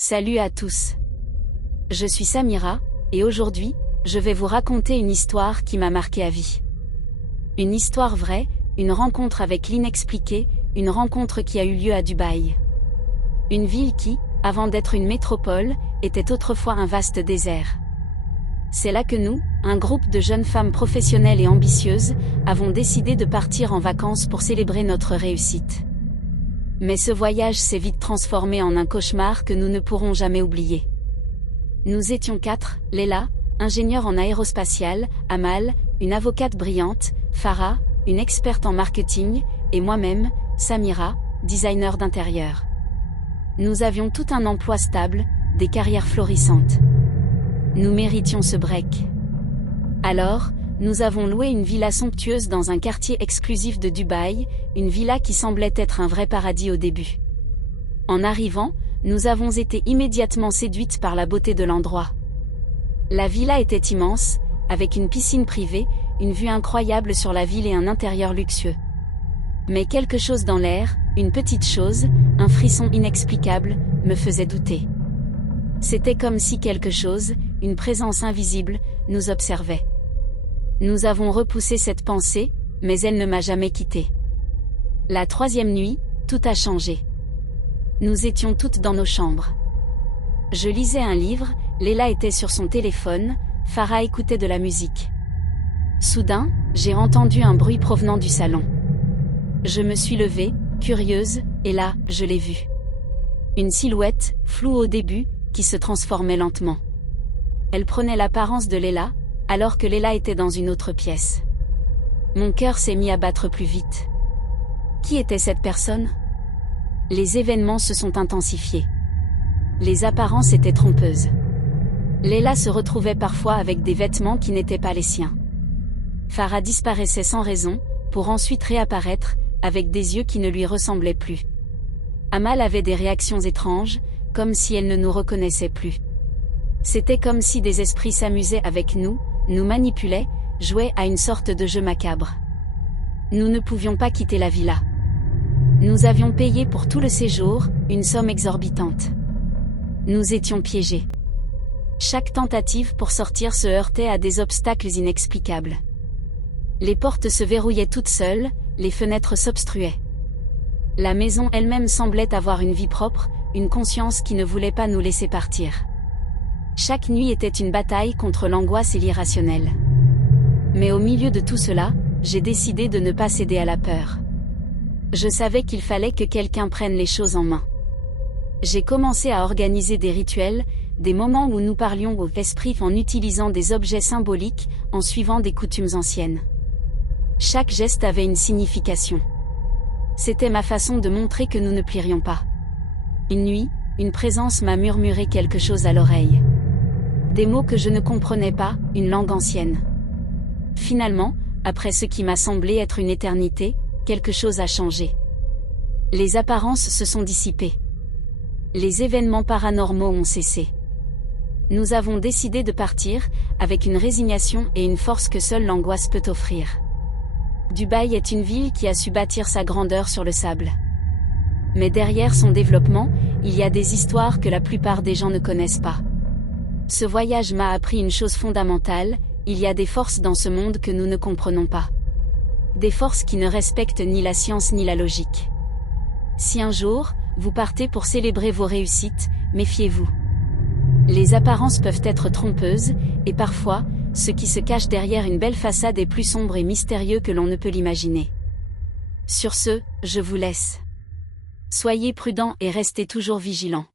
Salut à tous. Je suis Samira, et aujourd'hui, je vais vous raconter une histoire qui m'a marqué à vie. Une histoire vraie, une rencontre avec l'inexpliqué, une rencontre qui a eu lieu à Dubaï. Une ville qui, avant d'être une métropole, était autrefois un vaste désert. C'est là que nous, un groupe de jeunes femmes professionnelles et ambitieuses, avons décidé de partir en vacances pour célébrer notre réussite. Mais ce voyage s'est vite transformé en un cauchemar que nous ne pourrons jamais oublier. Nous étions 4, Leila, ingénieure en aérospatiale, Amal, une avocate brillante, Farah, une experte en marketing, et moi-même, Samira, designer d'intérieur. Nous avions tout un emploi stable, des carrières florissantes. Nous méritions ce break. Alors, nous avons loué une villa somptueuse dans un quartier exclusif de Dubaï, une villa qui semblait être un vrai paradis au début. En arrivant, nous avons été immédiatement séduites par la beauté de l'endroit. La villa était immense, avec une piscine privée, une vue incroyable sur la ville et un intérieur luxueux. Mais quelque chose dans l'air, une petite chose, un frisson inexplicable, me faisait douter. C'était comme si quelque chose, une présence invisible, nous observait. Nous avons repoussé cette pensée, mais elle ne m'a jamais quittée. La 3e nuit, tout a changé. Nous étions toutes dans nos chambres. Je lisais un livre, Leila était sur son téléphone, Farah écoutait de la musique. Soudain, j'ai entendu un bruit provenant du salon. Je me suis levée, curieuse, et là, je l'ai vue. Une silhouette, floue au début, qui se transformait lentement. Elle prenait l'apparence de Leila, alors que Leila était dans une autre pièce. Mon cœur s'est mis à battre plus vite. Qui était cette personne ? Les événements se sont intensifiés. Les apparences étaient trompeuses. Leila se retrouvait parfois avec des vêtements qui n'étaient pas les siens. Farah disparaissait sans raison, pour ensuite réapparaître, avec des yeux qui ne lui ressemblaient plus. Amal avait des réactions étranges, comme si elle ne nous reconnaissait plus. C'était comme si des esprits s'amusaient avec nous, nous manipulaient, jouaient à une sorte de jeu macabre. Nous ne pouvions pas quitter la villa. Nous avions payé pour tout le séjour, une somme exorbitante. Nous étions piégés. Chaque tentative pour sortir se heurtait à des obstacles inexplicables. Les portes se verrouillaient toutes seules, les fenêtres s'obstruaient. La maison elle-même semblait avoir une vie propre, une conscience qui ne voulait pas nous laisser partir. Chaque nuit était une bataille contre l'angoisse et l'irrationnel. Mais au milieu de tout cela, j'ai décidé de ne pas céder à la peur. Je savais qu'il fallait que quelqu'un prenne les choses en main. J'ai commencé à organiser des rituels, des moments où nous parlions aux esprits en utilisant des objets symboliques, en suivant des coutumes anciennes. Chaque geste avait une signification. C'était ma façon de montrer que nous ne plierions pas. Une nuit, une présence m'a murmuré quelque chose à l'oreille. Des mots que je ne comprenais pas, une langue ancienne. Finalement, après ce qui m'a semblé être une éternité, quelque chose a changé. Les apparences se sont dissipées. Les événements paranormaux ont cessé. Nous avons décidé de partir, avec une résignation et une force que seule l'angoisse peut offrir. Dubaï est une ville qui a su bâtir sa grandeur sur le sable. Mais derrière son développement, il y a des histoires que la plupart des gens ne connaissent pas. Ce voyage m'a appris une chose fondamentale, il y a des forces dans ce monde que nous ne comprenons pas. Des forces qui ne respectent ni la science ni la logique. Si un jour, vous partez pour célébrer vos réussites, méfiez-vous. Les apparences peuvent être trompeuses, et parfois, ce qui se cache derrière une belle façade est plus sombre et mystérieux que l'on ne peut l'imaginer. Sur ce, je vous laisse. Soyez prudents et restez toujours vigilants.